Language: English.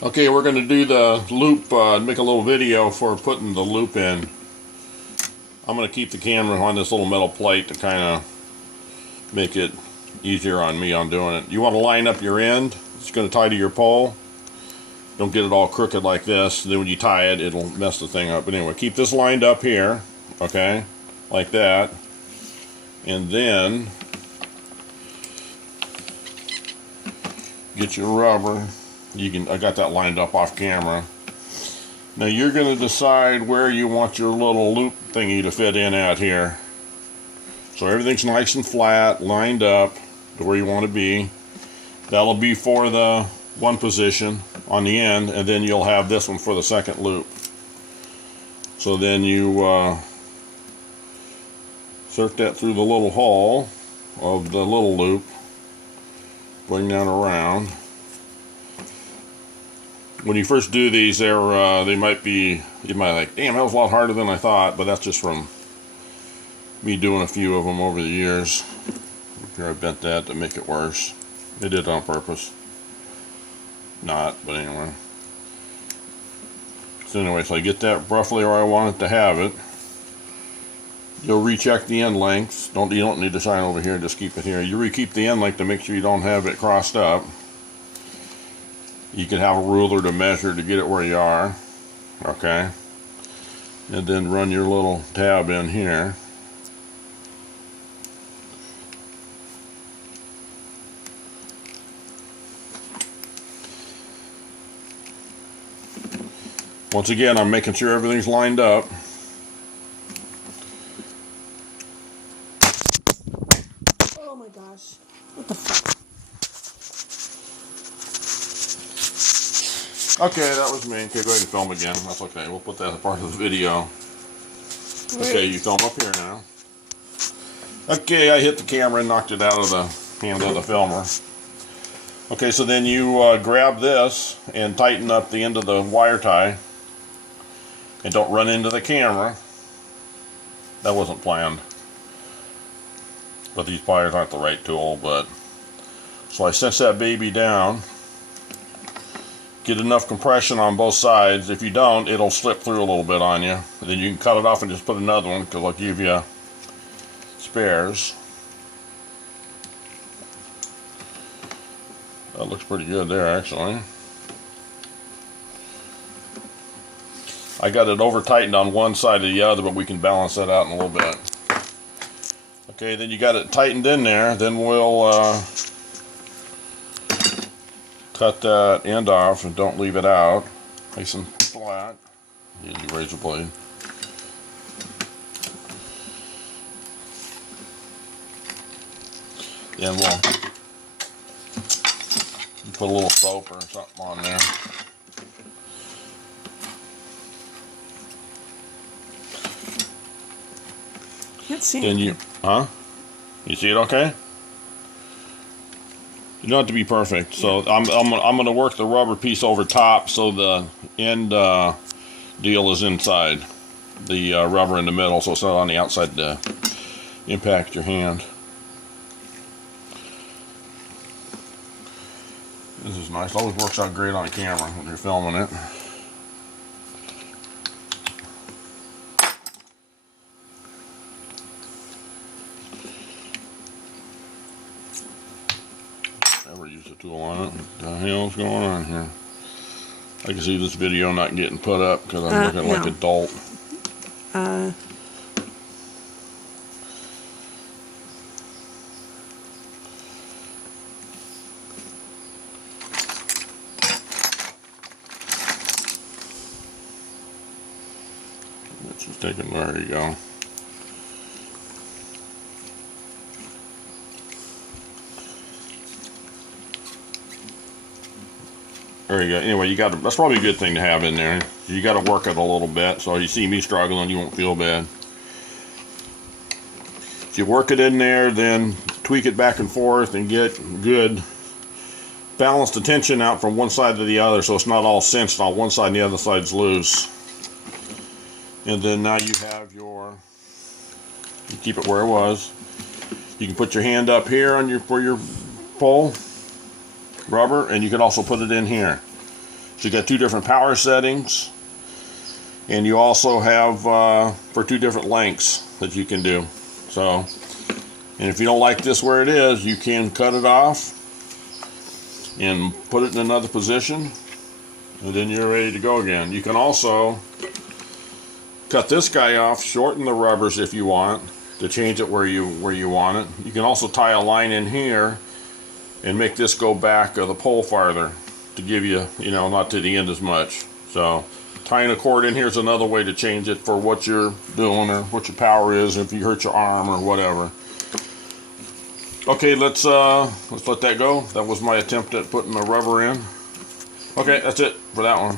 Okay, we're going to do the loop, make a little video for putting the loop in. I'm going to keep the camera on this little metal plate to kind of make it easier on me on doing it. You want to line up your end. It's going to tie to your pole. Don't get it all crooked like this. Then when you tie it, it'll mess the thing up. But anyway, keep this lined up here, okay, like that. And then get your rubber. I got that lined up off camera. Now you're going to decide where you want your little loop thingy to fit in at here. So everything's nice and flat, lined up to where you want to be. That'll be for the one position on the end, and then you'll have this one for the second loop. So then you insert that through the little hole of the little loop. Bring that around. When you first do these, you might like, damn, that was a lot harder than I thought, but that's just from me doing a few of them over the years. Here I bent that to make it worse. I did it on purpose. Not, but anyway. So I get that roughly where I want it to have it. You'll recheck the end lengths. You don't need to sign over here, just keep it here. You re-keep the end length to make sure you don't have it crossed up. You can have a ruler to measure to get it where you are. Okay. And then run your little tab in here. Once again, I'm making sure everything's lined up. Oh my gosh. What the fuck? Okay, that was me. Okay, go ahead and film again. That's okay. We'll put that as part of the video. Okay, you film up here now. Okay, I hit the camera and knocked it out of the hand of the filmer. Okay, so then you grab this and tighten up the end of the wire tie. And don't run into the camera. That wasn't planned. But these pliers aren't the right tool, but... So I cinch that baby down. Get enough compression on both sides. If you don't, it'll slip through a little bit on you. And then you can cut it off and just put another one, because I'll give you spares. That looks pretty good there, actually. I got it over tightened on one side or the other, but we can balance that out in a little bit. Okay, then you got it tightened in there. Then we'll cut that end off and don't leave it out. Nice and flat. Use your razor blade. Then we'll put a little soap or something on there. Can't see Then it. You see it okay? You don't have to be perfect. So I'm going to work the rubber piece over top so the end deal is inside the rubber in the middle, so it's not on the outside to impact your hand. This is nice. It always works out great on camera when you're filming it. Never use a tool on it. What the hell's going on here? I can see this video not getting put up because I'm looking like a dolt. Let's just take it. There you go. There you go. Anyway, that's probably a good thing to have in there. You got to work it a little bit, so you see me struggling, you won't feel bad. If you work it in there, then tweak it back and forth and get good. Balance the tension out from one side to the other, so it's not all cinched on one side and the other side's loose. And then now you have you keep it where it was. You can put your hand up here on for your pole rubber, and you can also put it in here. So you got 2 different power settings, and you also have for 2 different lengths that you can do. So, and if you don't like this where it is, you can cut it off and put it in another position, and then you're ready to go again. You can also cut this guy off, shorten the rubbers if you want to change it where you want it. You can also tie a line in here and make this go back the pole farther to give you, not to the end as much. So tying a cord in here is another way to change it for what you're doing or what your power is, if you hurt your arm or whatever. Okay, let's let that go. That was my attempt at putting the rubber in. Okay, that's it for that one.